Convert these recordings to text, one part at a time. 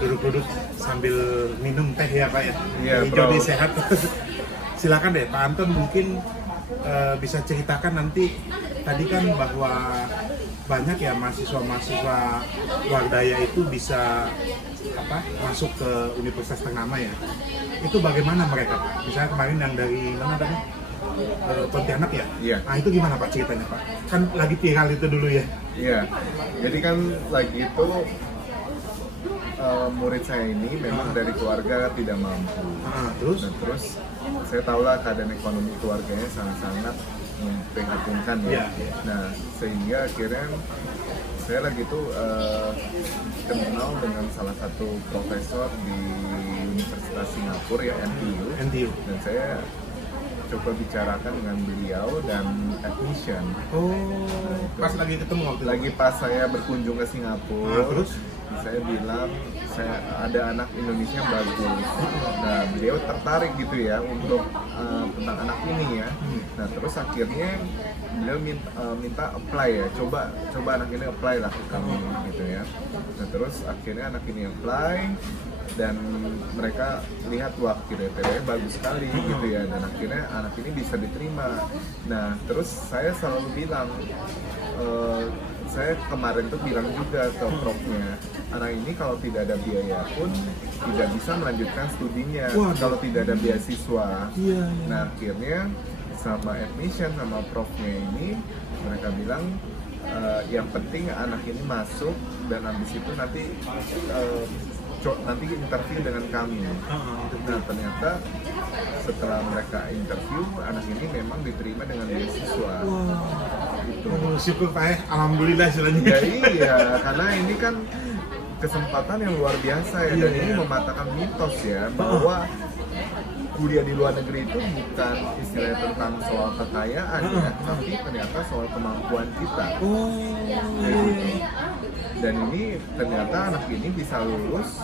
duduk-duduk sambil minum teh ya Pak ya. Iya, Jadi bro. sehat. Silakan deh Pak Anton mungkin bisa ceritakan nanti tadi kan bahwa banyak ya mahasiswa-mahasiswa Wardaya itu bisa masuk ke universitas ternama ya. Itu bagaimana mereka Pak? Misalnya kemarin yang dari mana tadi? Pontianak ya? Iya. Nah itu gimana Pak ceritanya Pak? Kan lagi viral itu dulu ya? Iya, jadi kan lagi itu murid saya ini memang dari keluarga tidak mampu. Terus? Dan terus saya tahulah keadaan ekonomi keluarganya sangat-sangat memprihatinkan ya. Iya. Nah sehingga akhirnya saya lagi itu kenal dengan salah satu profesor di Universitas Singapura ya NTU. Dan saya coba bicarakan dengan beliau dan admission. Pas lagi ketemu waktu itu? Lagi pas saya berkunjung ke Singapura, terus? saya bilang saya ada anak Indonesia yang bagus. Nah beliau tertarik gitu ya untuk tentang anak ini ya. Nah terus akhirnya beliau minta apply ya, coba anak ini apply lah ke kami gitu ya. Nah terus akhirnya anak ini apply dan mereka lihat wah kriteria bagus sekali gitu ya, dan akhirnya anak ini bisa diterima. Nah terus saya selalu bilang saya kemarin tuh bilang juga ke profnya, anak ini kalau tidak ada biaya pun tidak bisa melanjutkan studinya. Kalau tidak ada beasiswa. Nah akhirnya sama admission sama profnya ini mereka bilang yang penting anak ini masuk dan habis itu nanti interview dengan kami. Nah ternyata setelah mereka interview anak ini memang diterima dengan beasiswa. Gitu. Syukur Pak ya, alhamdulillah istilahnya. Ya iya, karena ini kan kesempatan yang luar biasa ya, dan ini mematahkan mitos ya bahwa kuliah di luar negeri itu bukan istilahnya tentang soal kekayaan ya, tapi ternyata soal kemampuan kita. Gitu. Dan ini ternyata anak ini bisa lulus,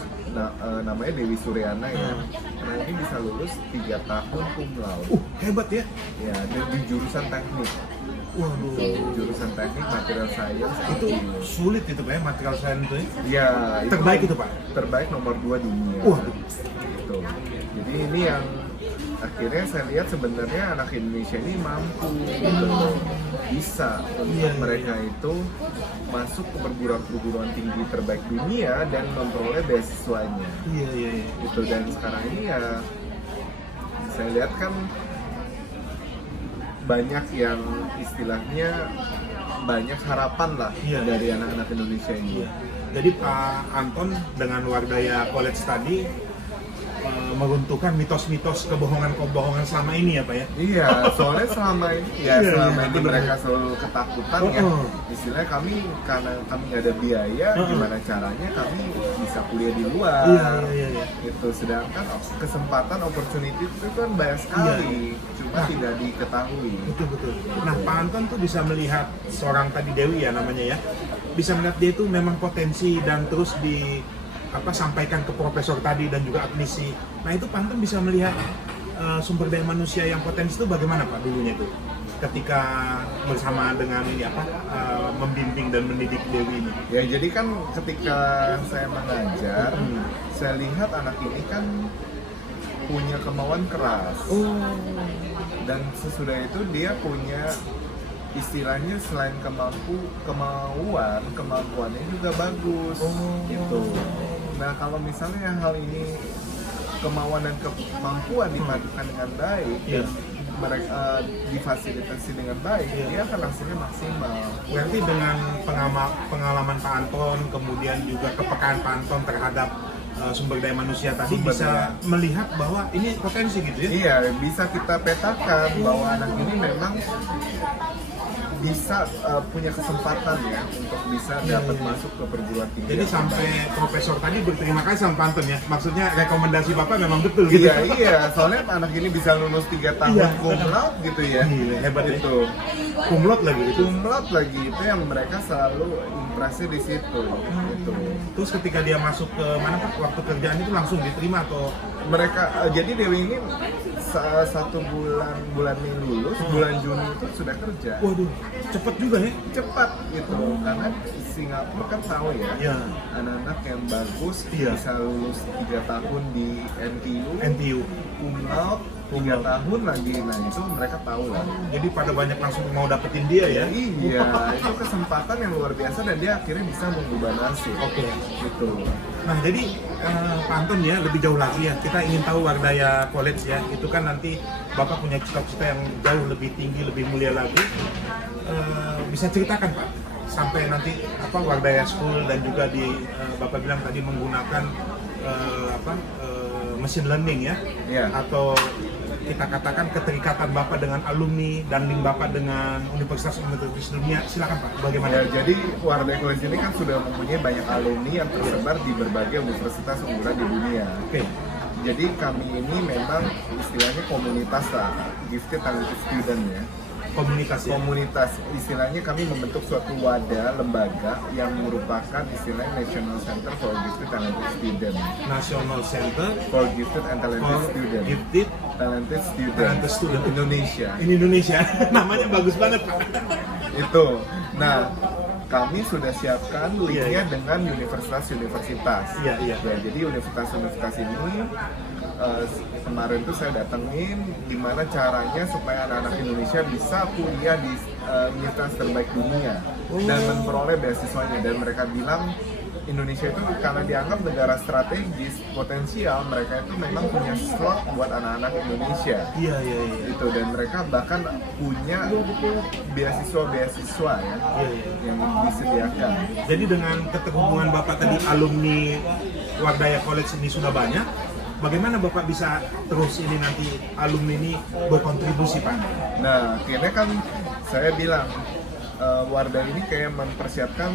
namanya Dewi Suryana ya. Anak ini bisa lulus 3 tahun cum laude. Hebat ya? Ya, di jurusan teknik. Jurusan teknik material science itu sulit itu Pak ya, material science itu ya? Ya, terbaik itu Pak? Terbaik nomor 2 dunia. Gitu. Jadi ini yang akhirnya saya lihat sebenarnya anak Indonesia ini mampu gitu, bisa untuk mereka itu masuk ke perguruan tinggi terbaik dunia dan memperoleh beasiswanya. Gitu. Dan sekarang ini ya saya lihat kan banyak yang istilahnya banyak harapan lah dari anak-anak Indonesia ini. Jadi Pak Anton dengan Wardaya College tadi meruntuhkan mitos-mitos kebohongan-kebohongan selama ini ya Pak ya? Iya, soalnya selama ini mereka selalu ketakutan ya. Istilahnya karena kami nggak ada biaya, gimana caranya kami bisa kuliah di luar. Itu sedangkan kesempatan opportunity itu kan banyak sekali, cuma tidak diketahui. Betul. Nah Pak Anton tuh bisa melihat seorang tadi Dewi ya namanya ya, bisa melihat dia itu memang potensi dan terus sampaikan ke profesor tadi dan juga admisi. Nah itu Pak Anton bisa melihat sumber daya manusia yang potensi itu bagaimana Pak dulunya itu ketika bersama dengan membimbing dan mendidik Dewi ini? Ya jadi kan ketika saya mengajar, saya lihat anak ini kan punya kemauan keras. Dan sesudah itu dia punya istilahnya selain kemampuannya juga bagus gitu. Nah kalau misalnya hal ini kemauan dan kemampuan dipadukan dengan baik dan mereka difasilitasi dengan baik, dia akan hasilnya maksimal. Berarti dengan pengalaman Pak Anton, kemudian juga kepekaan Pak Anton terhadap sumber daya manusia tadi bisa melihat bahwa ini potensi gitu ya? Iya, bisa kita petakan bahwa anak ini memang bisa punya kesempatan ya untuk bisa dapat masuk ke perguruan tinggi. Jadi sampai profesor tadi berterima kasih sama Pak Anton ya? Maksudnya rekomendasi Bapak memang betul gitu? Iya, soalnya anak ini bisa lulus 3 tahun cum laude gitu ya. Hebat itu. Cum laude lagi itu? Cum laude lagi, itu yang mereka selalu konsentrasi di situ gitu. Terus ketika dia masuk ke mana Pak? Waktu kerjaan itu langsung diterima atau Mereka jadi Dewi ini 1 bulan Mei lulus, bulan Juni itu sudah kerja. waduh, cepet juga ya? Cepat gitu, karena Singapura kan tahu ya, Ya, anak-anak yang bagus Iya. bisa lulus 3 tahun di NTU, NTU. cum laude 3 tahun lagi, nah itu mereka tahu lah. Jadi pada banyak langsung mau dapetin dia ya? Iya, itu kesempatan yang luar biasa dan dia akhirnya bisa mengubah nasib. Oke. Gitu. Nah jadi Pak Anton ya lebih jauh lagi ya, kita ingin tahu Wardaya College ya, itu kan nanti Bapak punya cita-cita yang jauh lebih tinggi, lebih mulia lagi. Bisa ceritakan Pak, sampai nanti apa Wardaya School dan juga di Bapak bilang tadi menggunakan machine learning ya, Iya. atau kita katakan keterikatan Bapak dengan alumni dan link Bapak dengan universitas-universitas dunia. Silakan Pak, bagaimana? Ya, jadi Wardaya College ini kan sudah mempunyai banyak alumni yang tersebar di berbagai universitas unggulan di dunia. Oke. Jadi kami ini memang istilahnya komunitas lah, gifted talented student ya. Komunikasi. Komunitas, istilahnya kami membentuk suatu wadah lembaga yang merupakan istilahnya National Center for Gifted Talented Student. National Center For Gifted and Talented for Student. Gifted Talented Student. Talented Student. Indonesia. in Indonesia. Namanya bagus banget Pak. Itu. Nah, kami sudah siapkan linknya Iya, iya. dengan universitas-universitas. Iya, iya. Ya, jadi universitas-universitas ini kemarin tuh saya datengin gimana caranya supaya anak-anak Indonesia bisa kuliah di universitas terbaik dunia dan memperoleh beasiswanya, dan mereka bilang Indonesia itu karena dianggap negara strategis potensial, mereka itu memang punya slot buat anak-anak Indonesia. Iya, iya, iya. Itu, dan mereka bahkan punya beasiswa ya Iya, iya. yang disediakan. Jadi dengan keterhubungan Bapak tadi alumni Wardaya College ini sudah banyak, bagaimana Bapak bisa terus ini nanti alumni ini berkontribusi Pak? Nah, akhirnya kan saya bilang Wardaya ini kayak mempersiapkan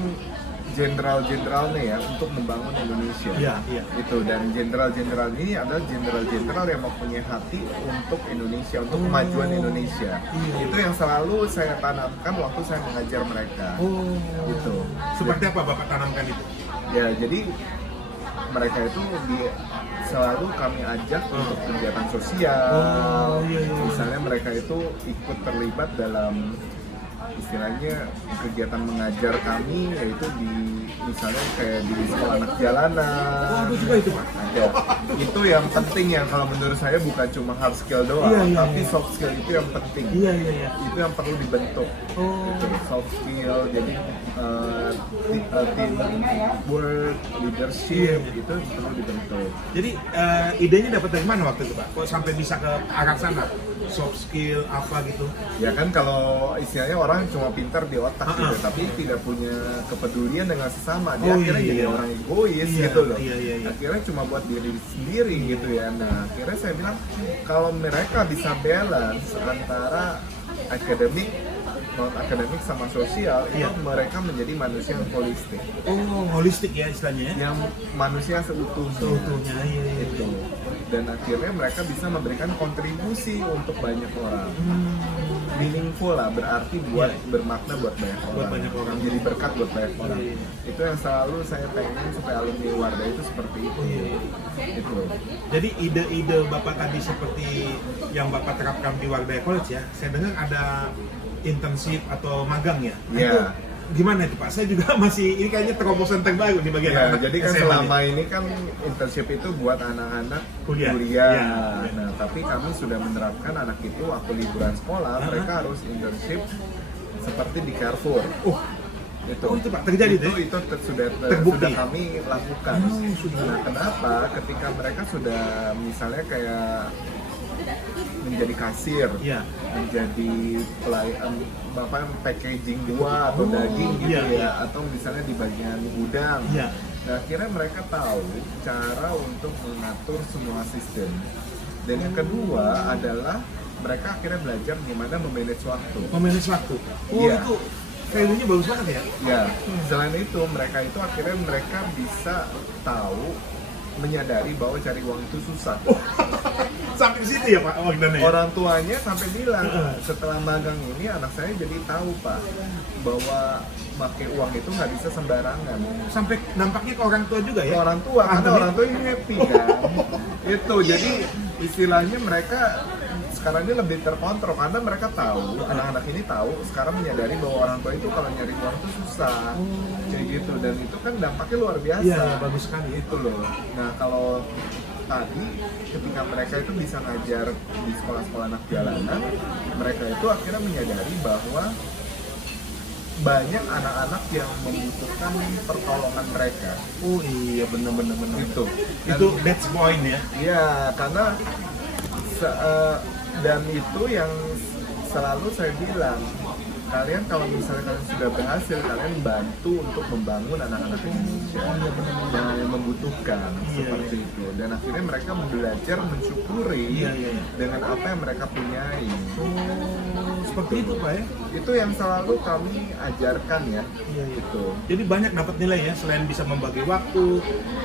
jenderal-jenderalnya ya untuk membangun Indonesia. Iya, iya. Itu, dan jenderal-jenderal ini adalah jenderal-jenderal yang mempunyai hati untuk Indonesia, untuk kemajuan Indonesia. Iya. Itu yang selalu saya tanamkan waktu saya mengajar mereka. Gitu. Seperti apa Bapak tanamkan itu? Ya, jadi mereka itu selalu kami ajak untuk kegiatan sosial. Iya, iya. Misalnya mereka itu ikut terlibat dalam istilahnya kegiatan mengajar kami, yaitu di misalnya kayak di sekolah anak jalanan. Ada juga itu Pak? Ada. Itu yang penting ya, kalau menurut saya bukan cuma hard skill doang, Iya, iya, tapi iya. soft skill itu yang penting. Iya, iya, iya. Itu yang perlu dibentuk. Gitu, soft skill, jadi teamwork, leadership, Iya. itu perlu dibentuk. Jadi idenya dapat dari mana waktu itu Pak? Kok sampai bisa ke arah sana? Soft skill apa gitu? Ya kan, kalau istilahnya orang cuma pintar di otak gitu, tapi tidak punya kepedulian dengan sesama, dia Oh, akhirnya iya. jadi orang egois Iya, gitu loh. iya, iya, iya. Akhirnya cuma buat diri sendiri gitu ya. Nah, akhirnya saya bilang kalau mereka bisa balance antara akademik, non akademik sama sosial, Iya. itu mereka menjadi manusia yang holistik, Oh, holistik ya istilahnya ya? yang manusia seutuhnya. Seutuhnya, iya, iya, iya. Itu. Dan akhirnya mereka bisa memberikan kontribusi untuk banyak orang. Meaningful lah, berarti buat Iya. bermakna buat banyak orang. banyak orang. Menjadi berkat buat banyak orang. Iya. Itu yang selalu saya pengen supaya alumni Wardaya itu seperti itu. Iya. Itu. Jadi ide-ide Bapak tadi seperti yang Bapak terapkan di Wardaya College ya, saya dengar ada internship atau magang ya? Nah, Iya. itu gimana itu Pak? Saya juga masih, ini kayaknya terobosan terbaru di bagian Ya, anak jadi kan SMA selama nih. ini kan internship itu buat anak-anak Kuliah. kuliah. Iya. Nah, tapi kami sudah menerapkan anak itu waktu liburan sekolah, mereka harus internship seperti di Carrefour. Oh, Itu. Oh, itu, Pak, terjadi itu, tuh ya? itu Terbukti? sudah kami lakukan. Oh, sudah. Nah, kenapa? Ketika mereka sudah misalnya kayak menjadi kasir, Iya. menjadi packaging buah atau daging gitu Iya, ya, iya. atau misalnya di bagian gudang. Iya. Nah, akhirnya mereka tahu cara untuk mengatur semua sistem. Dan yang kedua adalah mereka akhirnya belajar gimana memanage waktu. Memanage waktu. Oh, Iya. itu value-nya bagus banget ya? Ya, selain itu mereka itu akhirnya mereka bisa tahu, menyadari bahwa cari uang itu susah. Sampai ke situ ya Pak Wagdana ya? Orang tuanya sampai bilang, setelah magang ini anak saya jadi tahu Pak bahwa pakai uang itu nggak bisa sembarangan. Sampai nampaknya ke orang tua juga Ke ya? orang tua, karena Tapi- orang tua ini happy kan. Itu jadi istilahnya mereka sekarang ini lebih terkontrol karena mereka tahu, anak-anak ini tahu sekarang menyadari bahwa orang tua itu kalau nyari uang itu susah, kayak gitu, dan itu kan dampaknya luar biasa. Iya, bagus sekali. Itu loh. Nah kalau tadi ketika mereka itu bisa ngajar di sekolah-sekolah anak jalanan, mereka itu akhirnya menyadari bahwa banyak anak-anak yang membutuhkan pertolongan mereka. Oh iya, bener-bener. Itu. Itu that's point ya? Iya, karena dan itu yang selalu saya bilang, kalian kalau misalnya kalian sudah berhasil, kalian bantu untuk membangun anak-anak Indonesia yang membutuhkan seperti itu. Dan akhirnya mereka belajar mensyukuri dengan apa yang mereka punyai. Seperti itu Pak ya? Itu yang selalu kami ajarkan ya. Itu. Jadi banyak dapat nilai ya, selain bisa membagi waktu,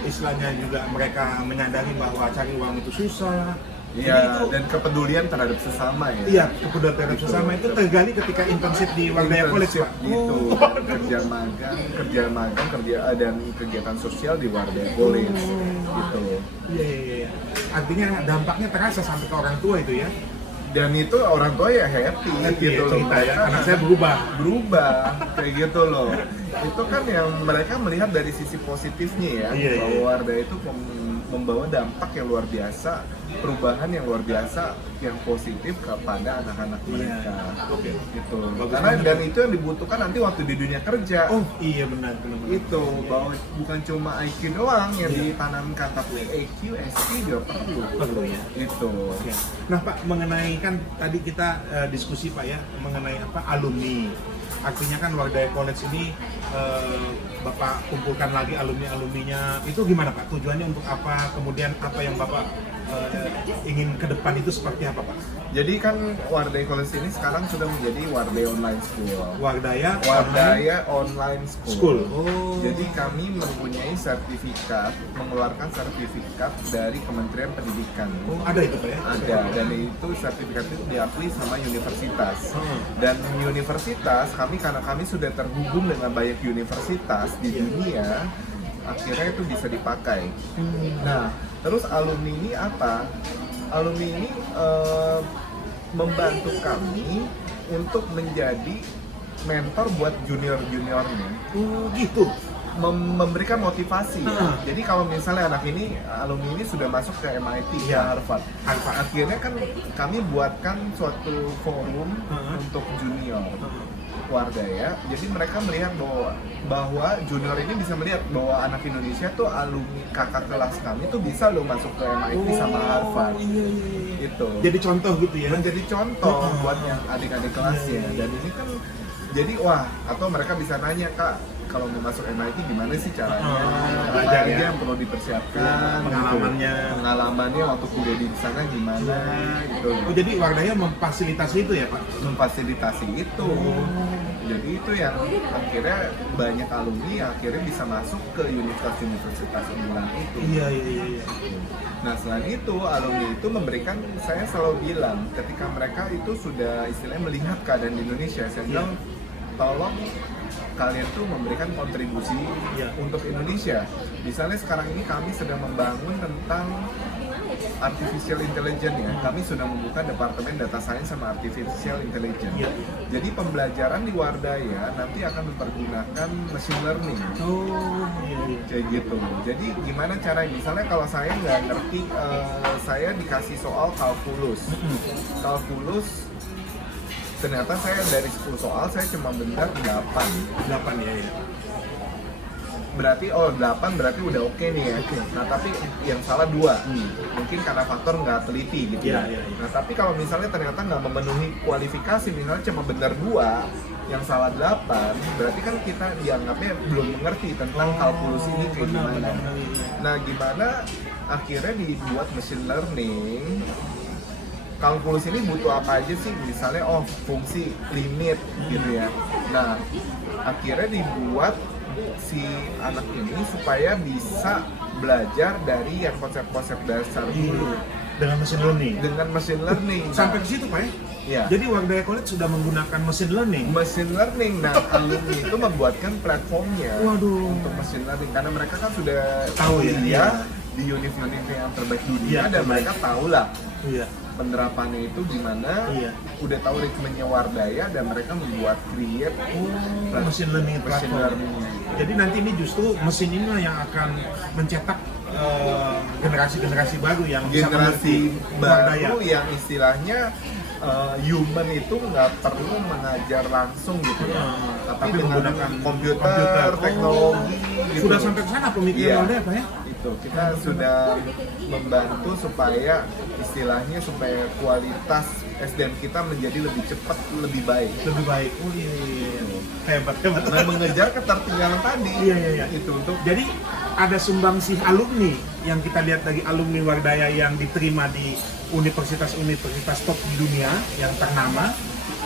istilahnya juga mereka menyadari bahwa cari uang itu susah. Iya, dan kepedulian terhadap sesama ya. Iya, kepedulian terhadap Gitu. sesama itu tergali ketika internship di Wardaya College Pak. Gitu. Kerja magang, dan kegiatan sosial di Wardaya College. Gitu. Iya. Artinya dampaknya terasa sampai ke orang tua itu ya. Dan itu orang tua ya happy gitu loh. Cerita ya, Mereka anak saya berubah. kayak gitu loh. Itu kan yang mereka melihat dari sisi positifnya ya, Iya, bahwa iya. Wardaya itu membawa dampak yang luar biasa, perubahan yang luar biasa, yang positif kepada anak-anak mereka. Oke. Gitu. Bagus Karena banget. dan itu yang dibutuhkan nanti waktu di dunia kerja. Oh iya benar. Itu bahwa bukan cuma IQ doang yang ditanamkan, tapi EQ, SQ juga perlu. ya. Itu. Oke. Nah Pak, mengenai kan tadi kita diskusi Pak ya, mengenai apa alumni. Artinya kan Wardaya College ini Bapak kumpulkan lagi alumni-alumninya. Itu gimana Pak? Tujuannya untuk apa? Kemudian apa yang Bapak ingin ke depan itu seperti apa Pak? Jadi kan Wardaya College ini sekarang sudah menjadi Wardaya Online School. Wardaya Online School. School. Oh. Jadi kami mempunyai sertifikat, mengeluarkan sertifikat dari Kementerian Pendidikan. Oh, ada itu Pak ya? Ada, dan itu sertifikat itu diakui sama universitas. Hmm. Dan universitas karena kami sudah terhubung dengan banyak universitas di dunia, akhirnya itu bisa dipakai. Nah, terus alumni ini apa? Alumni ini membantu kami untuk menjadi mentor buat junior-juniornya. Oh gitu. Memberikan motivasi. Ah. Jadi kalau misalnya anak ini, alumni ini sudah masuk ke MIT, ke Iya. Harvard. Akhirnya kan kami buatkan suatu forum untuk junior Wardaya. Jadi mereka melihat bahwa junior ini bisa melihat bahwa anak Indonesia tuh alumni kakak kelas kami tuh bisa loh masuk ke MIT sama Harvard. Iya. Itu. Jadi contoh gitu ya. Menjadi contoh buat yang adik-adik kelasnya. Dan ini kan jadi atau mereka bisa nanya, Kak, kalau mau masuk MIT gimana sih caranya? Apa belajar aja ya. yang perlu dipersiapkan? Pengalamannya. Gitu. Pengalamannya waktu kuliah di sana gimana? Gitu. Oh jadi Wardaya memfasilitasi itu ya Pak? Memfasilitasi itu. Jadi itu yang akhirnya banyak alumni yang akhirnya bisa masuk ke universitas-universitas unggulan itu. Iya. Nah selain itu alumni itu memberikan, saya selalu bilang ketika mereka itu sudah istilahnya melihat keadaan di Indonesia, saya bilang tolong kalian tuh memberikan kontribusi untuk Indonesia. Misalnya sekarang ini kami sedang membangun tentang artificial intelligence ya. Kami sudah membuka departemen data science sama artificial intelligence. Jadi pembelajaran di Wardaya nanti akan mempergunakan machine learning. Oh Kayak gitu. Jadi gimana caranya? Misalnya kalau saya nggak ngerti, saya dikasih soal kalkulus. Ternyata saya dari 10 soal saya cuma benar 8 ya. Berarti 8 berarti udah oke nih ya. Nah tapi yang salah 2 mungkin karena faktor nggak teliti gitu ya. Nah tapi kalau misalnya ternyata nggak memenuhi kualifikasi, misalnya cuma benar 2 yang salah 8, berarti kan kita dianggapnya belum mengerti tentang kalkulus ini kayak gimana. Nah gimana akhirnya dibuat machine learning. Kalkulus ini butuh apa aja sih? Misalnya, fungsi, limit, gitu ya. Nah, akhirnya dibuat si anak ini supaya bisa belajar dari yang konsep-konsep dasar dulu. Dengan machine learning. dengan machine learning. Sampai ke situ Pak ya? Ya. Jadi Wardah College sudah menggunakan machine learning. Machine learning, nah alumni itu membuatkan platformnya Waduh. untuk machine learning karena mereka kan sudah Tahu ya, kuliah iya. di univ-univ yang terbaik dunia Iya, dan terbaik. mereka tahu lah Iya. penerapannya itu gimana, Iya. udah tahu ritmenya Wardaya dan mereka membuat create Machine learning machine platform. learning. Jadi nanti ini justru mesin inilah yang akan mencetak generasi-generasi baru yang bisa Generasi mengerti Wardaya. baru yang istilahnya human itu nggak perlu mengajar langsung gitu ya, tapi dengan menggunakan komputer, teknologi gitu. Sudah sampai ke sana pemikiran Iya. Wardaya Pak ya? Itu kita sudah membantu supaya istilahnya supaya kualitas SDM kita menjadi lebih cepat, lebih baik. Lebih baik. Oh iya, iya, iya. Hebat. Karena mengejar ketertinggalan tadi. Iya. Itu untuk Jadi ada sumbangsih alumni yang kita lihat dari alumni Wardaya yang diterima di universitas-universitas top di dunia yang ternama,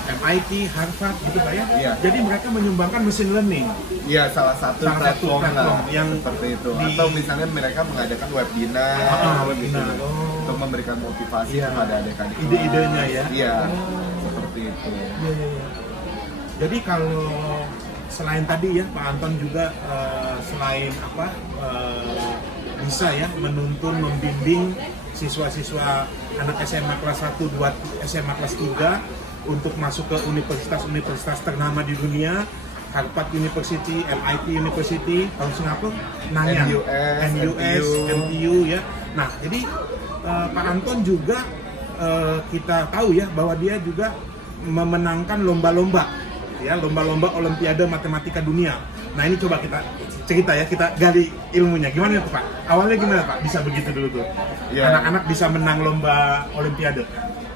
MIT, Harvard gitu Pak ya. Iya. Jadi mereka menyumbangkan machine learning. ya salah satu platform lah yang seperti itu. di- Atau misalnya mereka mengadakan webinar, webinar. gitu. Oh. Untuk memberikan motivasi Iya. kepada adik-adik. Ide-idenya ya. Iya, Oh. seperti itu. Iya. Jadi kalau selain tadi ya Pak Anton juga selain apa bisa ya menuntun, membimbing siswa-siswa anak SMA kelas 1, 2, SMA kelas 3 untuk masuk ke universitas-universitas ternama di dunia, Harvard University, MIT University, kalau Singapura, Nanyang, NUS, NTU ya. Nah, jadi Pak Anton juga kita tahu ya bahwa dia juga memenangkan lomba-lomba ya, lomba-lomba Olimpiade Matematika Dunia. Nah, ini coba kita cerita ya, kita gali ilmunya. Gimana tuh Pak? Awalnya gimana Pak? Bisa begitu dulu tuh? Ya. Anak-anak bisa menang lomba Olimpiade.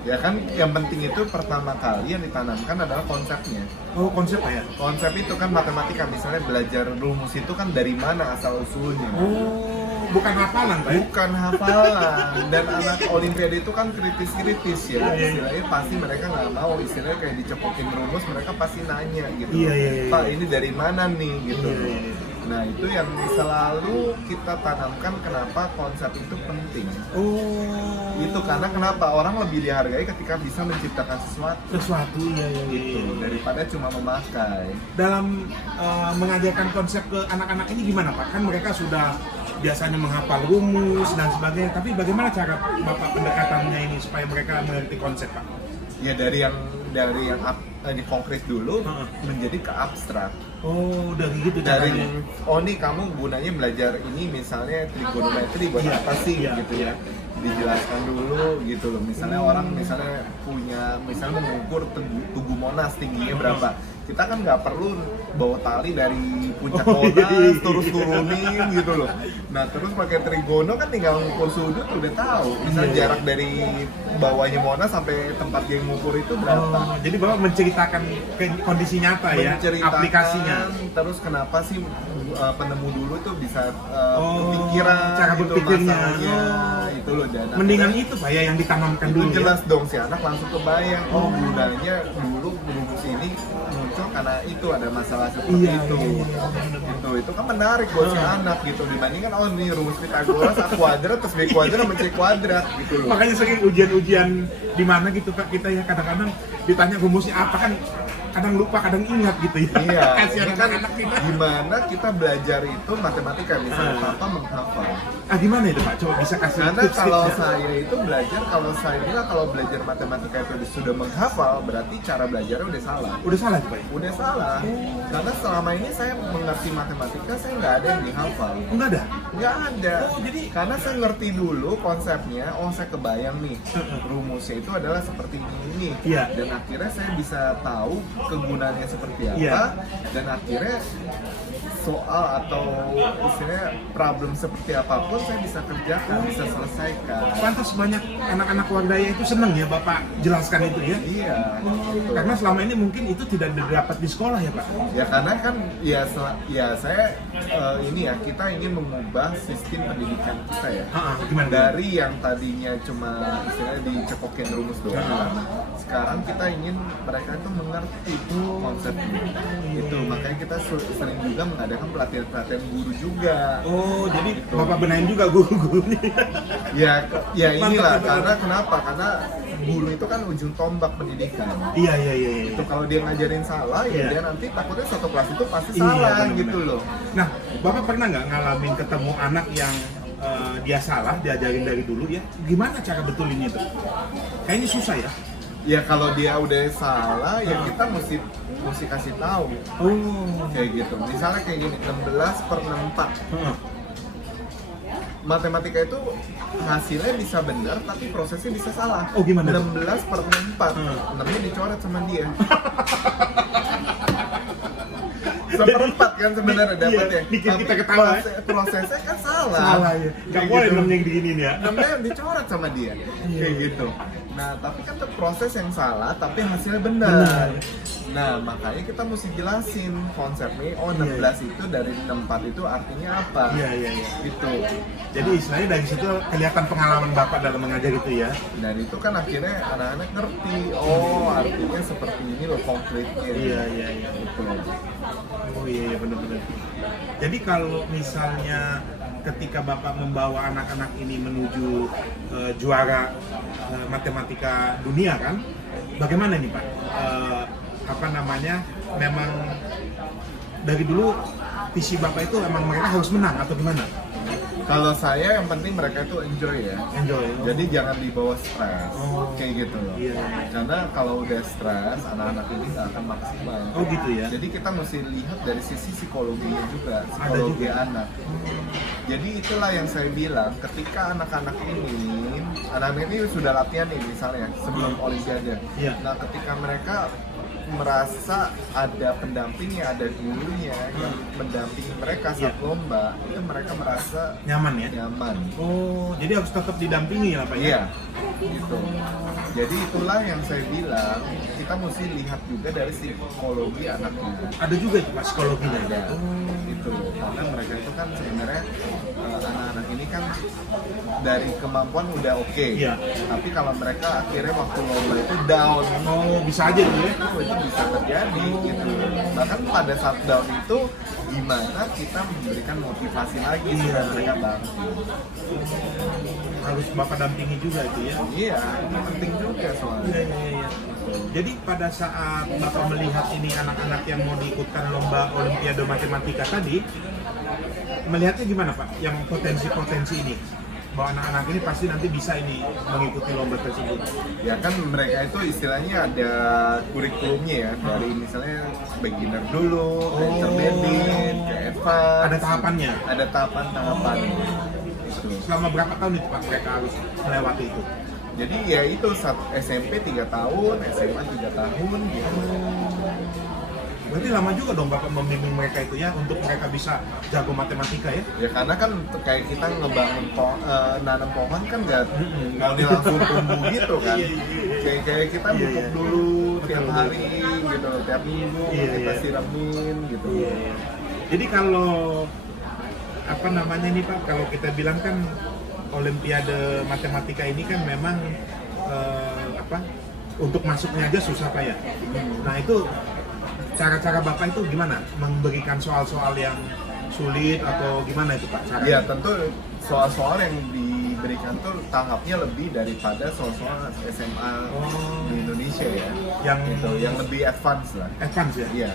Ya kan yang penting itu pertama kali yang ditanamkan adalah konsepnya. Oh, konsep Pak ya? Konsep itu kan matematika, misalnya belajar rumus itu kan dari mana asal usulnya. Oh, bukan hafalan Pak ya? Bukan hafalan. Dan anak olimpiade itu kan kritis-kritis ya. Iya. Istilahnya pasti mereka nggak mau, istilahnya kayak dicepokin rumus, mereka pasti nanya gitu. Iya. Pak ini dari mana nih gitu. Iya. Nah itu yang selalu kita tanamkan kenapa konsep itu penting. Oh. Itu karena kenapa orang lebih dihargai ketika bisa menciptakan Sesuatu, iya. gitu daripada cuma memakai. Dalam mengajarkan konsep ke anak-anak ini gimana Pak? Kan mereka sudah biasanya menghafal rumus dan sebagainya, tapi bagaimana cara Bapak pendekatannya ini supaya mereka mengerti konsep Pak? Ya dari yang di konkret dulu Heeh. menjadi ke abstrak. Oh, dari gitu Dari caranya. oh nih kamu gunanya belajar ini misalnya trigonometri buat Iya, apa sih iya, gitu iya. ya. Dijelaskan dulu gitu loh. Misalnya orang misalnya punya misalnya mengukur tugu Monas tingginya berapa. Kita kan nggak perlu bawa tali dari puncak Oh, Monas iya. terus turunin gitu loh. Nah terus pakai trigono kan tinggal ngukur sudut udah tahu. Misalnya Iya. jarak dari bawahnya Monas sampai tempat dia ngukur itu berapa. Oh, jadi Bapak menceritakan kondisi nyata ya, Menceritakan, aplikasinya. terus kenapa sih penemu dulu tuh bisa Oh, kepikiran cara gitu berpikirnya. masalahnya Oh. itu loh dan Mendingan akhirnya itu Pak ya yang ditanamkan itu dulu jelas ya. dong si anak langsung kebayang gunanya dulu rumus ini muncul karena itu ada masalah seperti Iya, itu iya. itu kan menarik buat si anak gitu dibandingkan oh ini rumus Pythagoras A kuadrat terus B kuadrat sama C kuadrat gitu loh. Makanya sering ujian-ujian di mana gitu Pak, kita ya kadang-kadang ditanya rumusnya apa kan kadang lupa, kadang ingat gitu ya. Iya, Kasihan ini kan anak-anak kita. gimana kita belajar itu matematika misalnya papa menghafal. Ah gimana itu Pak? Coba bisa kasih Karena tips-tipsnya. kalau saya itu belajar, kalau saya bilang kalau belajar matematika itu sudah menghafal, berarti cara belajarnya udah salah. Udah salah tuh Pak ya? Udah salah. Karena selama ini saya mengerti matematika, saya nggak ada yang dihafal. Enggak ada? Nggak ada. Oh, jadi- karena saya ngerti dulu konsepnya, oh saya kebayang nih, rumusnya itu adalah seperti ini. Iya. Dan akhirnya saya bisa tahu kegunaannya seperti apa, Iya. dan akhirnya soal atau istilahnya problem seperti apapun saya bisa kerjakan, bisa selesaikan. Pantas banyak anak-anak Wardaya itu seneng ya Bapak jelaskan itu ya? Iya. gitu. Karena selama ini mungkin itu tidak didapat di sekolah ya Pak? Ya karena kan ya saya ini ya kita ingin mengubah sistem pendidikan kita ya. Gimana? Dari yang tadinya cuma istilahnya dicekokin rumus doang, sekarang kita ingin mereka itu mengerti konsepnya. Itu makanya kita sering juga mengadakan menyediakan pelatihan guru juga. Oh, jadi Bapak benahin juga guru-gurunya. Ya inilah Mantap, karena kenapa? Karena guru itu kan ujung tombak pendidikan. Iya. Itu kalau dia ngajarin salah Iya. ya dia nanti takutnya satu kelas itu pasti Iya, salah benar-benar. gitu loh. Nah, Bapak pernah nggak ngalamin ketemu anak yang dia salah, diajarin dari dulu ya? Gimana cara betulinnya tuh? Kayaknya susah ya? Ya kalau dia udah salah ya kita mesti kasih tahu Oh. kayak gitu. Misalnya kayak gini 16/64. Heeh. Matematika itu hasilnya bisa benar tapi prosesnya bisa salah. Oh, gimana tuh? 16/64. Hmm. 6-nya dicoret sama dia. Seperempat kan sebenarnya Iya, dapatnya. bikin Tapi kita ketawa, ya. prosesnya kan salah. Salah ya. Nggak boleh gitu. 6 yang diginiin ya. 6-nya dicoret sama dia. Kayak gitu. Nah, tapi kan tuh proses yang salah tapi hasilnya benar. Benar. Nah, makanya kita mesti jelasin konsepnya. Oh, 16 itu dari 64 itu artinya apa? Iya. Gitu. Jadi istilahnya dari situ kelihatan pengalaman Bapak dalam mengajar itu ya. Dan itu kan akhirnya anak-anak ngerti. Oh, artinya seperti ini loh konfliknya. Iya. Gitu. Oh iya benar-benar. Jadi kalau misalnya ketika Bapak membawa anak-anak ini menuju juara matematika dunia kan, bagaimana nih Pak? Apa namanya? Memang dari dulu visi Bapak itu emang mereka harus menang atau gimana? Kalau saya yang penting mereka itu enjoy ya. Enjoy. Jadi jangan dibawa stres, Oh. kayak gitu loh. Iya. Karena kalau udah stres, anak-anak ini nggak akan maksimal. Oh gitu ya. Jadi kita mesti lihat dari sisi psikologinya juga, psikologi juga. anak. Jadi itulah yang saya bilang, ketika anak-anak ini sudah latihan nih misalnya sebelum Olimpiade. Iya. Nah, ketika mereka merasa ada pendampingnya, ada gurunya yang mendampingi mereka saat Iya. lomba, itu mereka merasa Nyaman ya? nyaman. Oh, jadi harus tetap didampingi ya Pak ya? Iya, gitu. Jadi itulah yang saya bilang, kita mesti lihat juga dari psikologi anaknya. Ada juga itu Pak psikologinya. Ada, Oh. gitu. Karena mereka itu kan sebenarnya anak-anak ini kan dari kemampuan udah oke. Iya. Tapi kalau mereka akhirnya waktu lomba itu down, Oh, bisa aja tuh ya. itu bisa terjadi gitu. Bahkan pada saat down itu gimana kita memberikan motivasi lagi supaya mereka bangkit. Harus Bapak dampingi juga itu ya. Iya, ini penting juga soalnya. Iya. Jadi pada saat Bapak melihat ini anak-anak yang mau diikutkan lomba Olimpiade Matematika tadi, melihatnya gimana Pak? Yang potensi-potensi ini, bahwa anak-anak ini pasti nanti bisa ini mengikuti lomba tersebut. Ya kan mereka itu istilahnya ada kurikulumnya ya, dari misalnya beginner dulu, ke intermediate, ke advance. Ada tahapannya. Ada tahapan-tahapan. Gitu. Selama berapa tahun itu Pak mereka harus melewati itu? Jadi ya itu SMP 3 tahun, SMA 3 tahun gitu. Berarti lama juga dong Bapak membimbing mereka itu ya untuk mereka bisa jago matematika ya? Ya karena kan kayak kita ngebangun nanam pohon kan nggak langsung tumbuh gitu kan. Kayak kita pupuk dulu tiap Betul. hari gitu, tiap minggu kita siramin gitu. Jadi kalau apa namanya nih Pak, kalau kita bilang kan Olimpiade Matematika ini kan memang untuk masuknya aja susah Pak ya. Nah itu cara-cara Bapak itu gimana? Memberikan soal-soal yang sulit atau gimana itu Pak caranya? Ya tentu soal-soal yang diberikan tuh tahapnya lebih daripada soal-soal SMA di Indonesia ya. Yang lebih advance lah. Advance ya? Iya.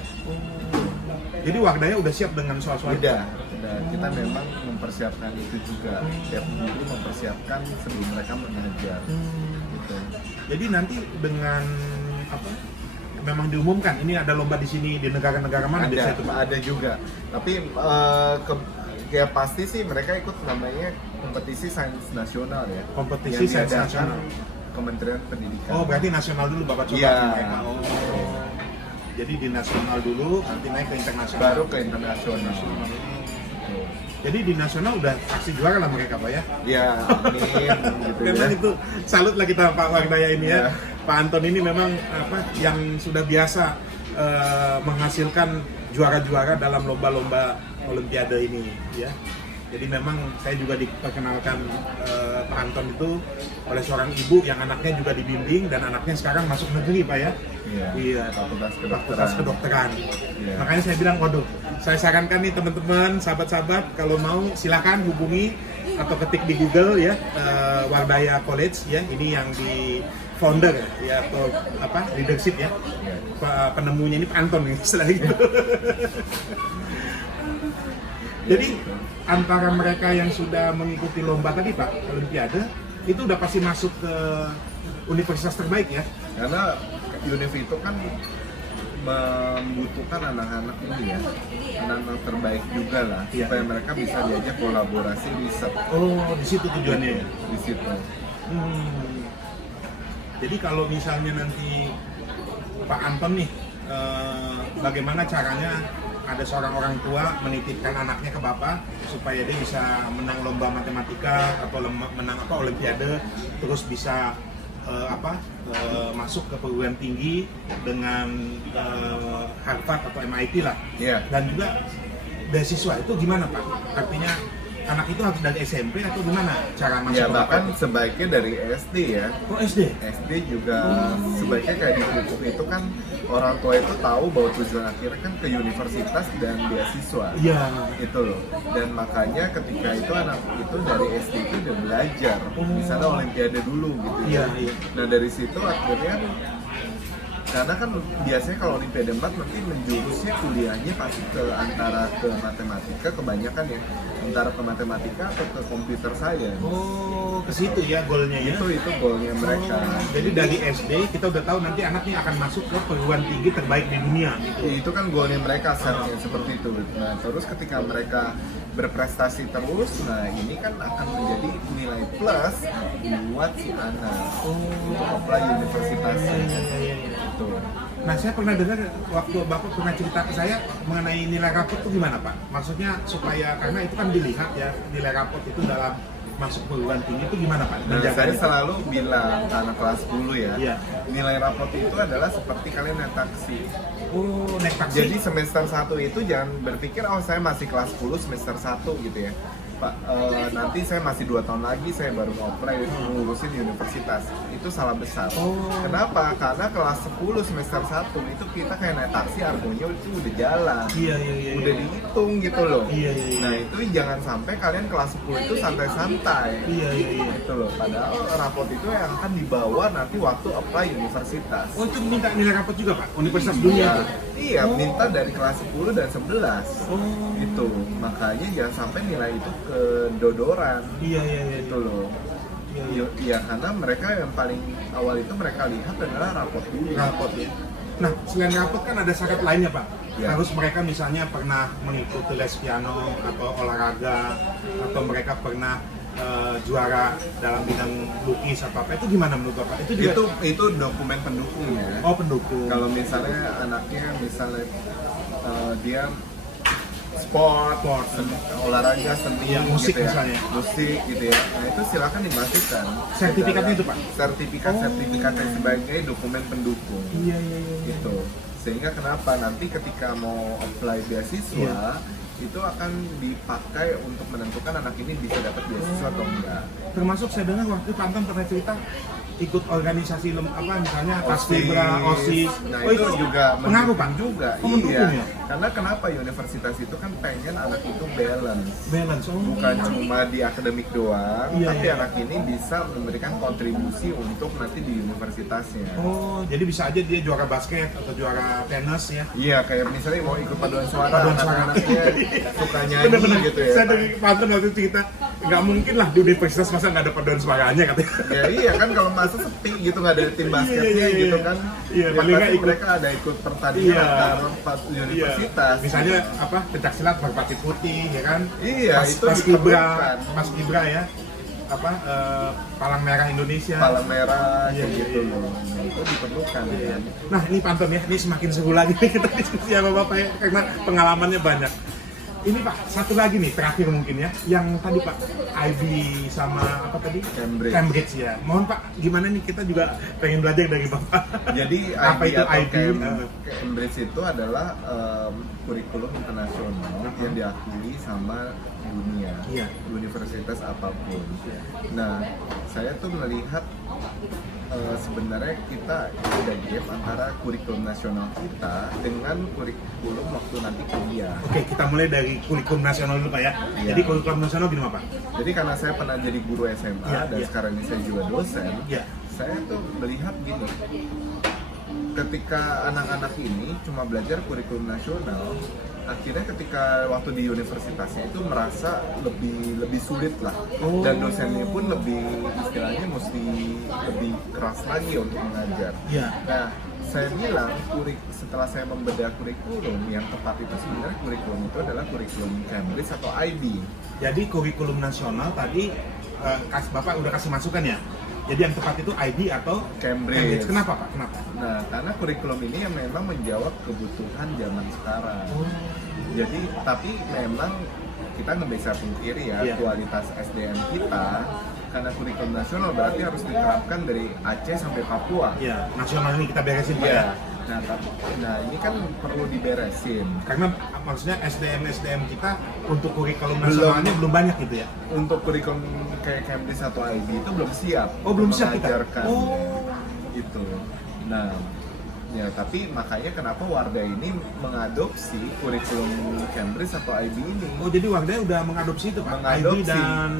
Jadi Wardaya udah siap dengan soal-soal itu? Udah. Kita memang mempersiapkan itu juga. Tiap guru mempersiapkan sebelum mereka mengajar. Gitu. Jadi nanti dengan apa? Memang diumumkan ini ada lomba di sini di negara-negara mana biasa itu Pak? Ada juga. Tapi ya pasti sih mereka ikut namanya kompetisi sains nasional ya. Kompetisi yang sains diadakan nasional. Kementerian Pendidikan. Oh berarti nasional dulu Bapak coba Iya. mereka. Oh. Jadi di nasional dulu, nanti naik ke internasional. Baru ke internasional. Jadi di nasional udah pasti juara lah mereka Pak ya? Ya, amin gitu Memang ya. itu salut lah kita Pak Wardaya ini ya. Iya. Pak Anton ini memang yang sudah biasa menghasilkan juara-juara dalam lomba-lomba Olimpiade ini ya. Jadi memang saya juga diperkenalkan Pak Anton itu oleh seorang ibu yang anaknya juga dibimbing dan anaknya sekarang masuk negeri Pak ya. Iya. Fakultas kedokteran. Iya. Makanya saya bilang, waduh, saya sarankan nih teman-teman, sahabat-sahabat, kalau mau silakan hubungi atau ketik di Google ya Wardaya College ya. Ini yang di founder ya atau apa leadership ya. Penemunya ini Pak Anton nih setelah itu. Jadi antara mereka yang sudah mengikuti lomba tadi Pak, Olimpiade, itu udah pasti masuk ke universitas terbaik ya? Karena Univ itu kan membutuhkan anak-anak ini ya, anak-anak terbaik juga lah, Iya. supaya mereka bisa diajak kolaborasi riset. Oh, di situ tujuannya ya? Di situ. Jadi kalau misalnya nanti Pak Anton nih, bagaimana caranya ada seorang orang tua menitipkan anaknya ke Bapak supaya dia bisa menang lomba matematika atau menang Olimpiade, terus bisa masuk ke perguruan tinggi dengan Harvard atau MIT lah. Iya. Dan juga beasiswa itu gimana Pak? Artinya anak itu harus dari SMP atau gimana cara masuk Ya ke bahkan Bapak? sebaiknya dari SD ya. Oh SD? SD juga sebaiknya kayak di pupuk itu kan orang tua itu tahu bahwa tujuan akhirnya kan ke universitas dan beasiswa. Iya. Itu loh. Dan makanya ketika itu anak itu dari SD itu udah belajar, misalnya Olimpiade dulu gitu. Iya, ya. iya. Nah dari situ akhirnya karena kan biasanya kalau Olimpiade 4 nanti menjurusnya kuliahnya pasti antara ke matematika kebanyakan ya, antara ke matematika atau ke komputer science. Oh, ke situ ya goalnya ya? Itu goalnya mereka. Jadi dari SD kita udah tahu nanti anaknya akan masuk ke perguruan tinggi terbaik di dunia gitu. Itu kan goalnya mereka seharusnya seperti itu. Nah terus ketika mereka berprestasi terus, nah ini kan akan menjadi nilai plus buat si anak untuk apply universitasnya. Gitu. Nah saya pernah dengar waktu Bapak pernah cerita ke saya mengenai nilai rapot itu gimana Pak? Maksudnya supaya, karena itu kan dilihat ya nilai rapot itu dalam masuk perguruan tinggi itu gimana Pak? Nah, saya Menjaganya? selalu bilang ke anak kelas 10 ya, Iya. nilai rapot itu adalah seperti kalian naik taksi. Oh, naik taksi? Jadi semester 1 itu jangan berpikir, oh saya masih kelas 10 semester 1 gitu ya Pak, nanti saya masih 2 tahun lagi saya baru mau apply ngurusin di universitas. Itu salah besar. Kenapa? Karena kelas 10 semester 1 itu kita kayak naik taksi, argonya itu udah jalan, Iya. udah dihitung gitu loh. Iya. Nah itu jangan sampai kalian kelas 10 itu santai-santai. Iya. Gitu loh. Padahal rapot itu yang akan dibawa nanti waktu apply universitas. Oh itu minta nilai rapot juga Pak? Universitas dunia tuh? Iya, minta dari kelas 10 dan 11. Oh. Gitu. Makanya jangan sampai nilai itu kedodoran. Iya. Gitu loh. Iya, karena mereka yang paling awal itu mereka lihat adalah rapot dulu. Rapot ya. Nah, selain rapot kan ada syarat lainnya Pak. Ya. Harus mereka misalnya pernah mengikuti les piano atau olahraga, atau mereka pernah juara dalam bidang lukis atau apa, itu gimana menurut Bapak? Itu juga Itu dokumen pendukungnya. oh pendukung. Kalau misalnya anaknya dia sport, olahraga, seni, Iya, musik gitu ya, misalnya. musik gitu ya. Nah itu silakan dimasukkan. Sertifikatnya itu, Pak? Sertifikatnya sebagai dokumen pendukung. Iya. Gitu. Sehingga kenapa nanti ketika mau apply beasiswa itu akan dipakai untuk menentukan anak ini bisa dapat beasiswa atau enggak. Termasuk saya dengar waktu Pak Anton pernah cerita ikut organisasi misalnya Paskibra, OSIS. Nah Oh, itu juga pengaruh Pak? juga. Oh, mendukung Iya. ya? Karena kenapa universitas itu kan pengen anak itu balance. Balance. Oh. Bukan cuma di akademik doang, Iya, tapi iya. anak ini bisa memberikan kontribusi untuk nanti di universitasnya. Oh, jadi bisa aja dia juara basket atau juara tenis ya. Iya, kayak misalnya mau ikut paduan suara, Paduan suara. anak-anaknya suka nyanyi Bener-bener. gitu ya. Saya dari Pak Anton waktu itu cerita, nggak mungkin lah di universitas masa nggak ada paduan suaranya katanya. Ya iya kan kalau masa sepi gitu nggak ada tim basketnya Iya. gitu kan. Iya, Ya, paling nggak pasti ikut. mereka ada ikut pertandingan Iya. antar universitas. Misalnya apa pencaksilat merpati putih ya kan. Iya, itu Paskibra, diperlukan. Paskibra ya. Apa Palang Merah Indonesia. Palang merah Iya, kayak gitu iya. loh. Nah, itu diperlukan ya. Nah ini Pak Anton ya, ini semakin seru lagi nih kita diskusi sama Bapak ya, karena pengalamannya banyak. Ini Pak, satu lagi nih terakhir mungkin ya, yang tadi Pak IB sama apa tadi? Cambridge. Ya. Mohon Pak, gimana nih kita juga pengen belajar dari Bapak. Jadi Apa IB itu atau IB? Cambridge itu adalah kurikulum internasional yang diakui sama dunia, Iya. universitas apapun. Nah, saya tuh melihat sebenarnya kita ada gap antara kurikulum nasional kita dengan kurikulum waktu nanti kuliah. Oke, kita mulai dari kurikulum nasional dulu Pak ya. Iya. Jadi kurikulum nasional gimana Pak? Jadi karena saya pernah jadi guru SMA Iya, dan iya. sekarang ini saya juga dosen, Iya. saya tuh melihat gini, ketika anak-anak ini cuma belajar kurikulum nasional, akhirnya ketika waktu di universitasnya itu merasa lebih sulit lah, Oh. dan dosennya pun lebih istilahnya mesti lebih keras lagi untuk mengajar. Iya. Nah, saya bilang setelah saya membedah kurikulum, yang tepat itu sebenarnya kurikulum itu adalah kurikulum Cambridge atau IB. Jadi kurikulum nasional tadi Bapak udah kasih masukan ya. Jadi yang tepat itu IB atau Cambridge. Kenapa Pak? Kenapa? Nah, karena kurikulum ini yang memang menjawab kebutuhan zaman sekarang. Oh. Jadi, tapi memang kita nggak bisa pungkiri ya, Iya. kualitas SDM kita, karena kurikulum nasional berarti harus diterapkan dari Aceh sampai Papua. Ya, nasional ini kita beresin Pak ya. Iya. Nah, ini kan perlu diberesin. Karena maksudnya SDM kita untuk kurikulum nasionalnya belum banyak gitu ya. Untuk kurikulum kayak Cambridge atau IB itu belum siap. Oh, belum siap kita. mengajarkan itu. Nah, ya tapi makanya kenapa Wardah ini mengadopsi kurikulum Cambridge atau IB ini. Oh, jadi Wardah udah mengadopsi itu Pak. IB Mengadopsi. dan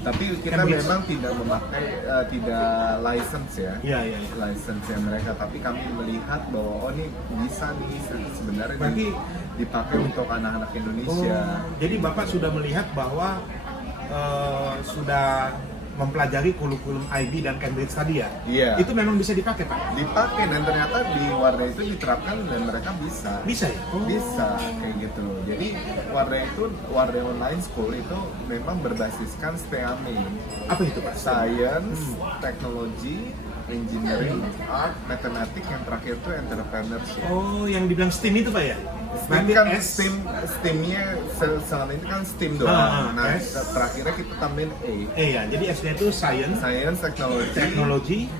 Tapi kita Cambridge. memang tidak memakai tidak license ya. Iya, iya. License ya mereka, tapi kami melihat bahwa oh ini bisa nih sebenarnya Berarti dipakai untuk anak-anak Indonesia. jadi Bapak sudah melihat bahwa sudah mempelajari kurikulum IB dan Cambridge tadi ya? Iya. Itu memang bisa dipakai Pak? Dipakai dan ternyata di Wardah itu diterapkan dan mereka bisa. Bisa ya? Oh. Bisa kayak gitu. Jadi Wardah Online School itu memang berbasiskan STEAMI. Apa itu Pak? Science, Technology, Engineering, Art, Mathematics, yang terakhir itu Entrepreneurship. Oh, yang dibilang STEAM itu Pak ya? STEM Berarti kan S- STEM-nya selama ini kan STEM doang. Ah, Nah, S. terakhirnya kita tambahin A. ya, jadi SD itu Science, Science, Technology,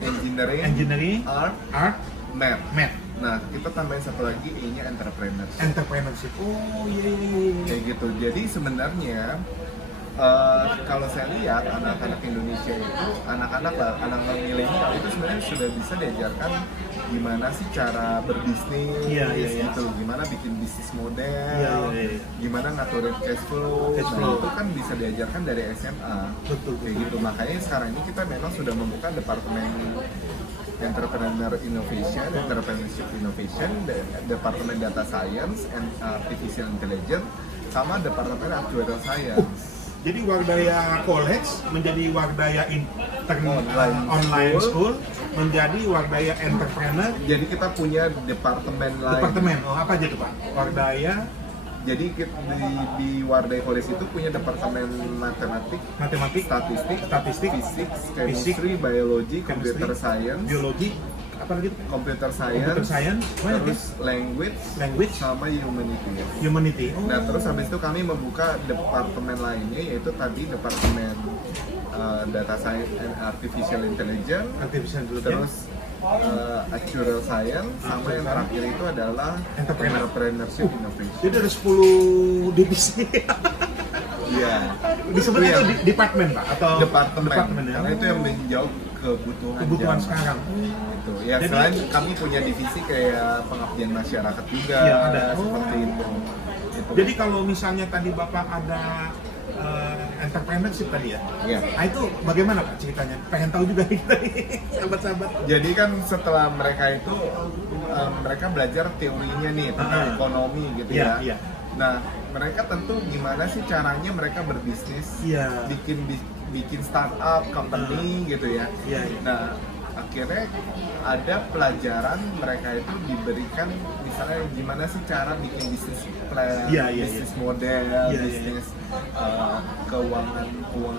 Engineering, Engineering, Art, Art, Math. Math, Nah, kita tambahin satu lagi E-nya Entrepreneurship. Entrepreneurship. Oh, iya, iya, iya. Kayak gitu. Jadi sebenarnya kalau saya lihat anak-anak Indonesia itu, anak-anak milenial itu sebenarnya sudah bisa diajarkan gimana sih cara berbisnis, Iya, iya, iya. gitu, gimana bikin bisnis model, Iya, iya, iya. gimana ngaturin cash flow. Cash Nah, flow. itu kan bisa diajarkan dari SMA. Betul, Kayak gitu. Makanya sekarang ini kita memang sudah membuka departemen Entrepreneurship Innovation, Departemen Data Science and Artificial Intelligence, sama Departemen Actuarial Science. Jadi Wardaya College menjadi Wardaya Online School, menjadi Wardaya Entrepreneur Jadi kita punya departemen lain. Departemen. Oh, apa aja tuh Pak? Wardaya Jadi di Wardah College itu punya departemen matematik, Statistik, fisik, chemistry, biology, Chemistry, computer science, Biologi, apa lagi? computer Computer science, Science, banyak ya? terus language, sama humanity. Humanity. Oh. Nah, terus habis itu kami membuka departemen lainnya, yaitu tadi departemen data science and artificial intelligence, Artificial Intelligence. terus actuarial science, sama yang terakhir itu adalah entrepreneurship innovation. Jadi ada 10 divisi. Iya. Disebutnya Iya. itu departemen Pak atau Departemen, ya? karena itu yang menjawab kebutuhan zaman. sekarang. Gitu. Ya, Jadi- selain kami punya divisi kayak pengabdian masyarakat juga, Iya, ada. seperti Oh. itu. Gitu. Jadi kalau misalnya tadi Bapak ada entrepreneurship tadi ya? Iya. Nah itu bagaimana Pak ceritanya? Pengen tahu juga kita nih, sahabat-sahabat. Jadi kan setelah mereka itu mereka belajar teorinya nih tentang Ah. ekonomi gitu Iya, ya. iya. Nah, mereka tentu gimana sih caranya mereka berbisnis, Iya. bikin startup company gitu ya. Iya, iya. Nah, akhirnya ada pelajaran mereka itu diberikan misalnya gimana sih cara bikin bisnis plan, Iya, iya, bisnis iya. model, Iya, iya, bisnis keuangan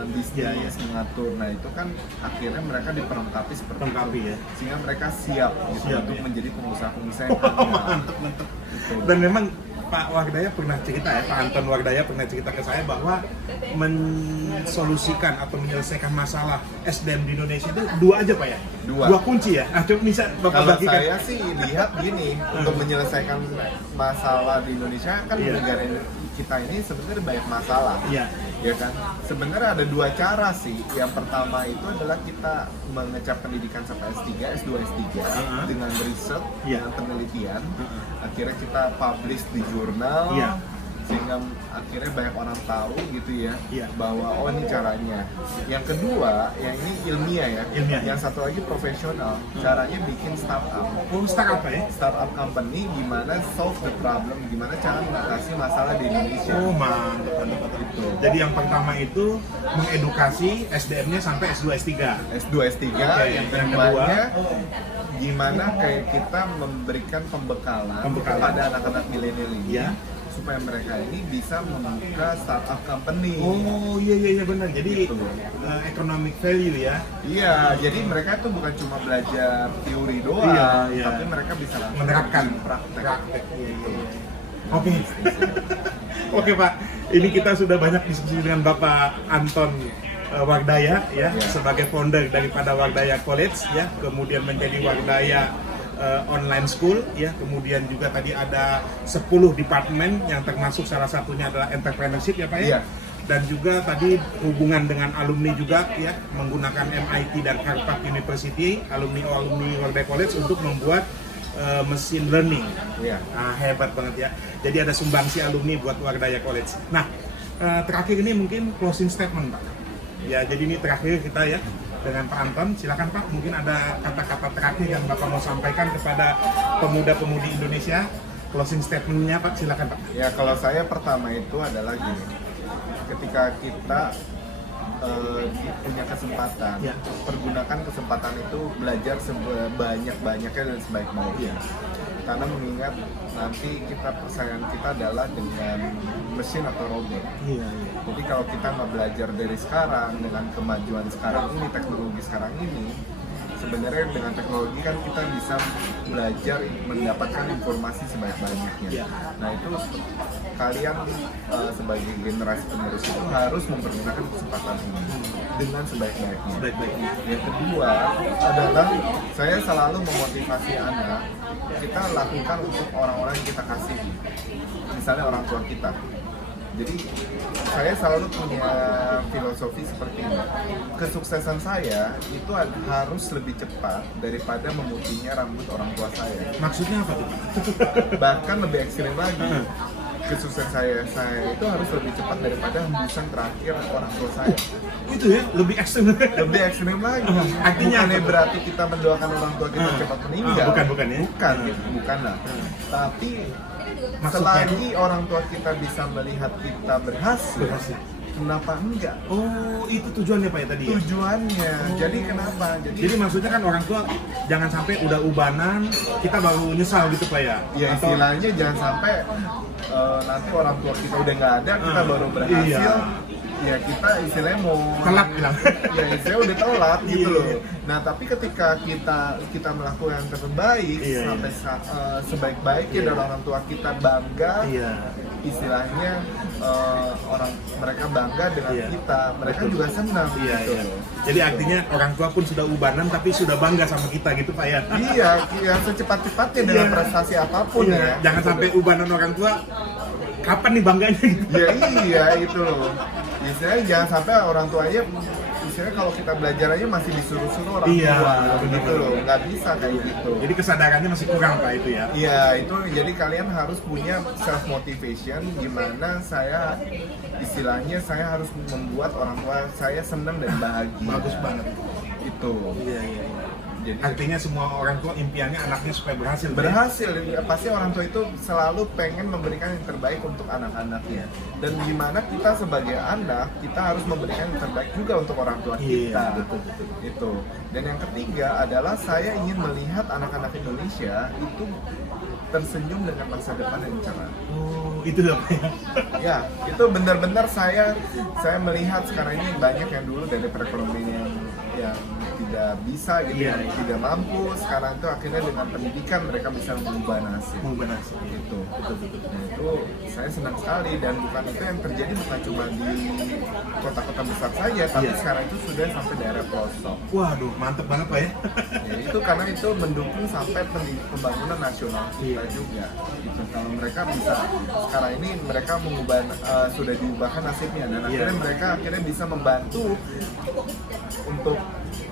bisnis, Iya, iya. mengatur. Nah, itu kan akhirnya mereka diperlengkapi seperti Perlengkapi itu. ya. Sehingga mereka siap gitu Siap, untuk ya. menjadi pengusaha-pengusaha yang handal. Mantap, mantap. Gitu. Dan memang Pak Wardaya pernah cerita ya, Pak Anton Wardaya pernah cerita ke saya bahwa mensolusikan atau menyelesaikan masalah SDM di Indonesia itu dua aja Pak ya? Dua kunci ya? Nah, coba bisa Bapak kalau bagikan. saya sih lihat gini, untuk menyelesaikan masalah di Indonesia kan Iya. negara kita ini sebenarnya banyak masalah. Iya. Ya kan, sebenarnya ada dua cara sih. Yang pertama itu adalah kita mengecap pendidikan sampai S3, S2, S3 dengan riset, Iya. dengan penelitian. Akhirnya kita publish di jurnal, Iya. sehingga akhirnya banyak orang tahu gitu ya, Iya. bahwa oh ini caranya. Yang kedua, yang ini ilmiah ya. Ilmiah. Yang satu lagi profesional. Caranya bikin startup. Oh, startup apa ya? Startup company gimana solve the problem, gimana cara mengatasi masalah di Indonesia. Oh, mantap. Gitu. Jadi yang pertama itu mengedukasi SDM-nya sampai S2, S3. S2, S3, Oke, yang yang keduanya gimana kayak kita memberikan pembekalan kepada anak-anak milenial ini Ya. supaya mereka ini bisa membuka startup company. Oh, iya benar. Jadi Gitu. economic value ya. Iya, jadi mereka tuh bukan cuma belajar teori doang, Iya. tapi mereka bisa langsung Menerapkan praktek. Iya. Oke. Oke Pak, ini kita sudah banyak diskusi dengan Bapak Anton Wardaya ya, Ya. sebagai founder daripada Wardaya College ya, kemudian menjadi Wardaya online school ya, kemudian juga tadi ada 10 departemen yang termasuk salah satunya adalah entrepreneurship ya Pak ya. Iya. Dan juga tadi hubungan dengan alumni juga ya, menggunakan MIT dan Harvard University, alumni Wardaya College untuk membuat mesin learning. Iya. Nah, hebat banget ya. Jadi ada sumbangsi alumni buat Wardaya College. Nah, terakhir ini mungkin closing statement Pak. Ya, jadi ini terakhir kita ya dengan Pak Anton. Silakan Pak, mungkin ada kata-kata terakhir yang Bapak mau sampaikan kepada pemuda-pemudi Indonesia. Closing statement-nya Pak, silakan Pak. Ya, kalau saya pertama itu adalah gini. Ketika kita punya kesempatan, Ya. pergunakan kesempatan itu belajar sebanyak-banyaknya dan sebaik-baiknya. Karena mengingat nanti persaingan kita adalah dengan mesin atau robot. Iya. Jadi kalau kita nggak belajar dari sekarang dengan kemajuan sekarang ini, teknologi sekarang ini, sebenarnya dengan teknologi kan kita bisa belajar mendapatkan informasi sebanyak-banyaknya. Iya. Nah itu kalian sebagai generasi penerus itu harus mempergunakan kesempatan ini dengan sebaik-baiknya. Baik-baiknya. Yang kedua adalah saya selalu memotivasi anak kita lakukan untuk orang-orang yang kita kasihi, misalnya orang tua kita. Jadi saya selalu punya filosofi seperti ini. Kesuksesan saya itu harus lebih cepat daripada memutihnya rambut orang tua saya. Maksudnya apa tuh? Bahkan lebih ekstrim lagi. Kesuksesan saya itu harus lebih cepat daripada hembusan terakhir orang tua saya. Itu ya, lebih ekstrem. Lebih ekstrim lagi. Artinya Bukannya apa? berarti kita mendoakan orang tua kita cepat meninggal. Bukan ya? Bukan, bukanlah. Tapi Maksudnya? selagi orang tua kita bisa melihat kita berhasil, kenapa enggak? Oh, itu tujuannya Pak ya tadi ya? Tujuannya. Jadi kenapa? Jadi maksudnya kan orang tua jangan sampai udah ubanan kita baru nyesal gitu Pak ya? ya istilahnya jangan sampai nanti orang tua kita udah nggak ada, kita baru berhasil. Iya. Ya kita istilahnya mau Telat bilang. ya istilahnya udah telat gitu Iya. loh. Nah tapi ketika kita melakukan yang terbaik Iya, sampai sebaik-baiknya dan orang tua kita bangga, Iya. istilahnya mereka bangga dengan Iya. kita, mereka Betul. juga senang Iya, gitu. iya. Jadi artinya orang tua pun sudah ubanan tapi sudah bangga sama kita gitu Pak ya? Iya, ya secepat-cepatnya dengan Iya. prestasi apapun Iya, ya. jangan Gitu sampai loh. ubanan orang tua kapan nih bangganya gitu. Ya iya itu loh. Istilahnya jangan sampai orang tuanya, istilahnya kalau kita belajar aja masih disuruh-suruh orang Iya, tua benar. gitu loh. Nggak bisa kayak gitu. Jadi kesadarannya masih kurang Pak itu ya? Iya itu jadi kalian harus punya self motivation gimana saya istilahnya saya harus membuat orang tua saya senang dan bahagia. Bagus banget. Itu. Iya. Jadi Artinya semua orang tua impiannya anaknya supaya berhasil. Pak ya? berhasil, pasti orang tua itu selalu pengen memberikan yang terbaik untuk anak-anaknya. Dan gimana kita sebagai anak kita harus memberikan yang terbaik juga untuk orang tua Iya, kita. betul. Itu. Dan yang ketiga adalah saya ingin melihat anak-anak Indonesia itu tersenyum dengan masa depan yang cerah. Oh, itu loh Pak ya? Ya, itu benar-benar saya melihat sekarang ini banyak yang dulu dari perekonomian yang yang tidak bisa gitu, Iya. yang tidak mampu. Sekarang itu akhirnya dengan pendidikan mereka bisa mengubah nasib. Gitu. Nah, itu saya senang sekali, dan bukan itu yang terjadi bukan cuma di kota-kota besar saja, tapi Iya. sekarang itu sudah sampai daerah pelosok. Waduh, mantep banget Pak ya. Ya, itu karena itu mendukung sampai pembangunan nasional kita juga. Gitu. Kalau mereka bisa sekarang ini mereka mengubah sudah diubahkan nasibnya, dan akhirnya mereka akhirnya bisa membantu untuk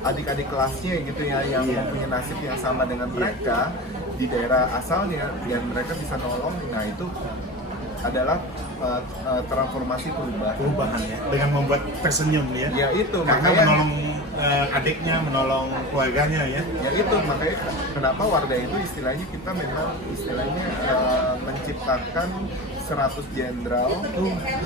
adik-adik kelasnya gitu ya yang mempunyai nasib yang sama dengan mereka di daerah asalnya, dan mereka bisa nolong. Nah, itu adalah transformasi Perubahan ya, dengan membuat tersenyum ya. ya itu Karena makanya menolong adiknya, menolong keluarganya ya. ya itu makanya kenapa Wardah itu istilahnya kita memang istilahnya menciptakan 100 jenderal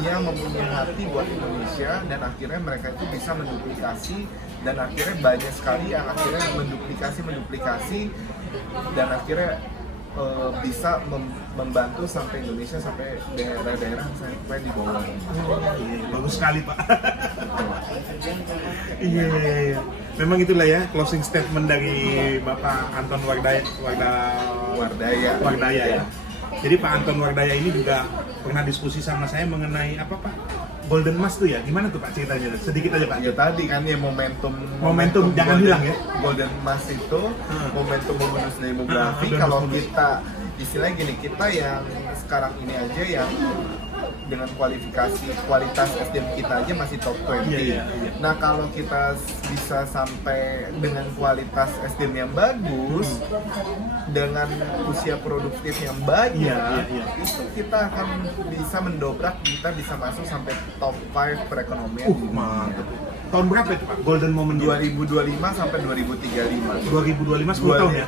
yang mempunyai hati buat Indonesia, dan akhirnya mereka itu bisa menduplikasi, dan akhirnya banyak sekali yang akhirnya menduplikasi dan akhirnya bisa membantu sampai Indonesia, sampai daerah-daerah sampai di bawah. Bagus sekali Pak. Iya. Memang itulah ya closing statement dari Bapak Anton Wardaya ya. Jadi Pak Anton Wardaya ini juga pernah diskusi sama saya mengenai apa Pak? Golden Mask tuh ya, gimana tuh Pak ceritanya? Sedikit aja Pak. Ya tadi kan ya momentum Jangan Golden- hilang ya. Golden Mask itu momentum bonus demografi. Bonus Kalau bonus. kita istilahnya gini, kita yang sekarang ini aja yang dengan kualitas SDM kita aja masih top 20. Iya. Nah, kalau kita bisa sampai dengan kualitas SDM yang bagus, dengan usia produktif yang banyak, Iya. itu kita akan bisa mendobrak, kita bisa masuk sampai top 5 perekonomian dunia. Mantap. Tahun berapa itu Pak? Golden moment 2025 sampai 2035. 2025 10 tahun ya.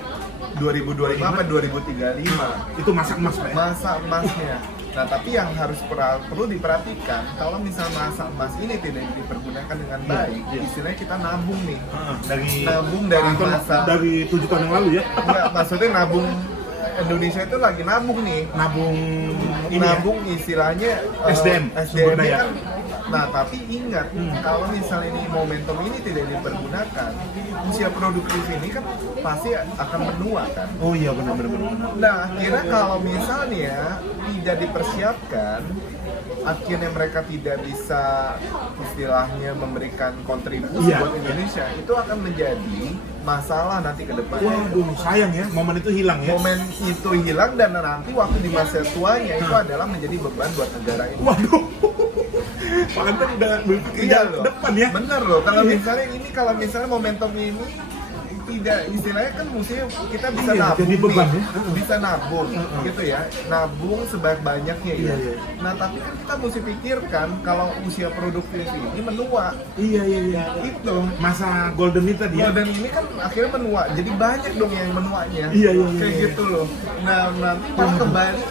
2025 sampai 2035. Itu masa emas Pak ya. Masa emasnya. Nah, tapi yang harus perlu diperhatikan, kalau misalnya masa emas ini tidak dipergunakan dengan baik, istilahnya kita nabung nih. Nabung dari Anton masa dari 7 tahun yang lalu ya. enggak, maksudnya nabung Indonesia itu lagi nabung nih. Nabung ini Nabung istilahnya SDM, sumber daya. kan. Nah, tapi ingat, kalau misalnya ini momentum ini tidak dipergunakan, usia produktif ini kan pasti akan menua kan. Oh iya benar. Nah, akhirnya kalau misalnya tidak dipersiapkan, akhirnya mereka tidak bisa istilahnya memberikan kontribusi Iya. buat Indonesia, itu akan menjadi masalah nanti ke depannya. Waduh, sayang ya, momen itu hilang ya. Momen itu hilang, dan nanti waktu di masa tuanya itu adalah menjadi beban buat negara ini. Waduh. Pak Anton udah berpikir Iya ke loh, depan ya. bener loh. Kalau Iya. misalnya momentum ini tidak, istilahnya kan mestinya kita bisa Iya, nabung jadi beban nih. ya. Bisa nabung gitu ya, nabung sebanyak-banyaknya ya. Iya. Nah, tapi kan kita mesti pikirkan kalau usia produktif ini menua, Iya. itu Masa golden itu tadi ya. dan ini kan akhirnya menua, jadi banyak dong yang menuanya. Iya. Kayak gitu loh. Nah, nanti malah kembali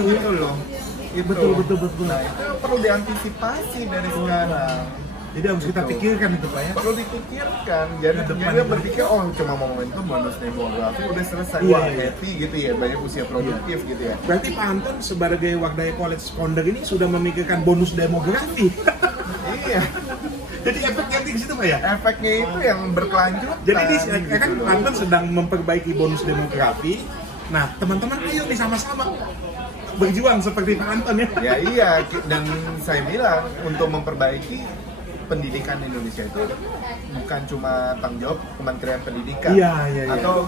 gitu loh. Itu. Betul. Nah, itu perlu diantisipasi dari sekarang. Jadi harus kita Gitu. pikirkan itu Pak ya. Perlu dipikirkan. Jadi Ke depan dia itu. berpikir cuma momentum bonus demografi udah selesai. Iya, Wah, iya. happy gitu ya, banyak usia produktif gitu ya. Berarti Pak Anton sebagai Wardaya College founder ini sudah memikirkan bonus demografi. Iya, Jadi efeknya di situ Pak ya. efeknya itu yang berkelanjutan. Jadi ini gitu kan loh. Pak Anton sedang memperbaiki bonus demografi. Nah, teman-teman ayo nih sama-sama berjuang seperti Pak Anton ya. Ya iya, dan saya bilang untuk memperbaiki pendidikan Indonesia itu bukan cuma tanggung jawab Kementerian Pendidikan Iya. atau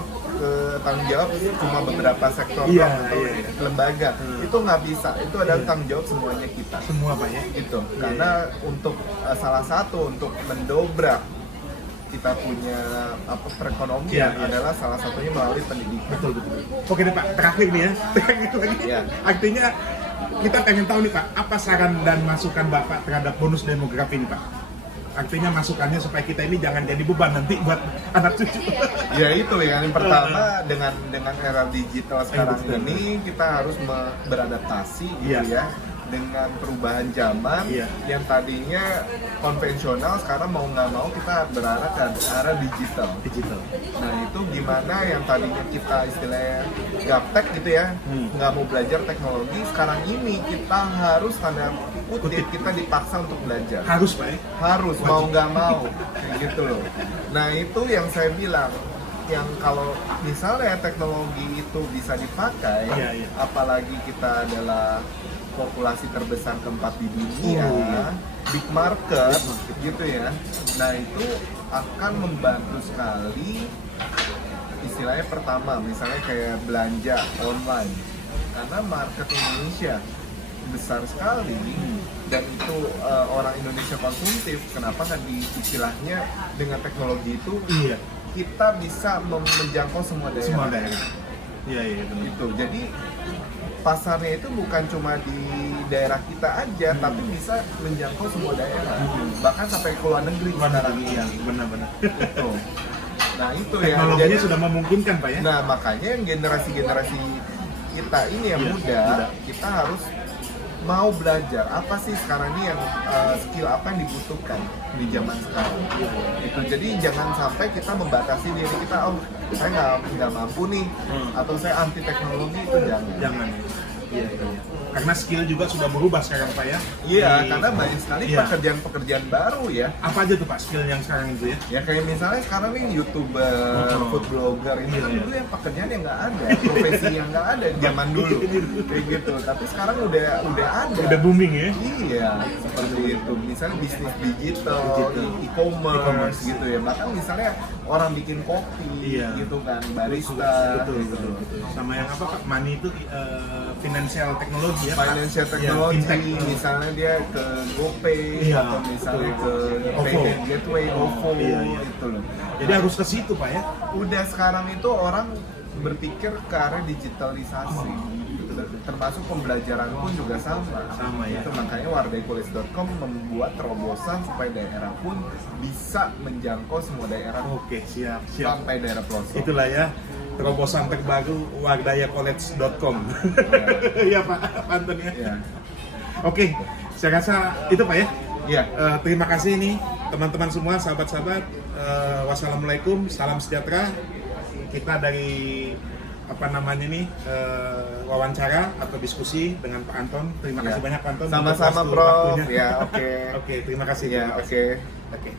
tanggung jawab cuma beberapa sektor Iya, atau iya. lembaga. Itu nggak bisa, itu adalah tanggung jawab semuanya kita. Semua Pak ya. Gitu. Karena untuk salah satu untuk mendobrak kita punya perekonomian Iya. adalah salah satunya melalui pendidikan. Betul. Oke deh Pak, terakhir nih ya. Terakhir lagi. Iya. Artinya kita pengen tahu nih Pak, apa saran dan masukan Bapak terhadap bonus demografi ini Pak? Artinya masukannya supaya kita ini jangan jadi beban nanti buat anak cucu. Ya itu ya, yang pertama dengan era digital sekarang betul. ini kita harus beradaptasi gitu Iya. ya. dengan perubahan zaman Iya. yang tadinya konvensional, sekarang mau nggak mau kita berarah ke arah digital. Digital. Nah itu gimana yang tadinya kita istilahnya gaptek gitu ya, nggak mau belajar teknologi, sekarang ini kita harus tanda kutip kita dipaksa untuk belajar. Harus Pak ya? Harus, mau nggak mau, kayak gitu loh. Nah itu yang saya bilang, yang kalau misalnya teknologi itu bisa dipakai, Iya, iya. apalagi kita adalah populasi terbesar keempat di dunia, Iya. big market, gitu ya. Nah itu akan membantu sekali, istilahnya pertama, misalnya kayak belanja online, karena market Indonesia besar sekali dan itu orang Indonesia konsumtif. Kenapa kan istilahnya dengan teknologi itu Iya. kita bisa menjangkau semua daerah. Semua daerah. Iya, iya benar. Gitu. Jadi pasarnya itu bukan cuma di daerah kita aja, tapi bisa menjangkau semua daerah. Bahkan sampai ke luar negeri sekarang ini. Iya, benar-benar. Gitu. Nah itu ya. Teknologinya Jadi, sudah memungkinkan Pak ya? nah makanya yang generasi-generasi kita ini yang Iya, muda, muda. kita harus mau belajar apa sih sekarang ini yang skill apa yang dibutuhkan di zaman sekarang. Itu jadi jangan sampai kita membatasi diri kita, oh saya nggak mampu nih, atau saya anti teknologi, itu jangan. Jangan. Iya, iya. Karena skill juga sudah berubah sekarang Pak ya? Iya, Di- karena banyak sekali Iya. pekerjaan-pekerjaan baru ya. Apa aja tuh Pak skill yang sekarang itu ya? Ya kayak misalnya sekarang nih YouTuber, food blogger, ini kan Iya. dulu yang pekerjaan yang nggak ada, profesi yang nggak ada zaman dulu, kayak gitu. Tapi sekarang udah ada. Udah booming ya? Iya, seperti itu. Misalnya bisnis digital, e-commerce E-commerce. gitu ya. Bahkan misalnya orang bikin kopi, Iya. gitu kan, barista, Betul, gitu. betul. Sama yang apa Pak? Money itu financial technology ya? Pak? Financial Iya, technology, fintech. misalnya dia ke GoPay, Iya, atau misalnya betul. ke OVO. Payment Gateway, OVO, Iya, iya. gitu loh. Jadi harus ke situ Pak ya? Udah sekarang itu orang berpikir ke arah digitalisasi. Termasuk pembelajaran pun juga sama. Sama, ya. Itu makanya wardaycollege.com membuat terobosan supaya daerah pun bisa menjangkau semua daerah Oke, siap, siap. sampai daerah pelosok. Itulah ya terobosan terbaru wardayacollege.com. Iya Pak, Anton ya. Ya. Oke, saya rasa itu Pak ya. Iya. Terima kasih nih teman-teman semua, sahabat-sahabat. Wassalamualaikum, salam sejahtera. Kita dari apa namanya nih wawancara atau diskusi dengan Pak Anton. Terima kasih Ya. banyak Pak Anton. Sama-sama untuk Prof. waktunya. Ya, oke. Oke, terima kasih. Ya, terima oke. kasih. Oke.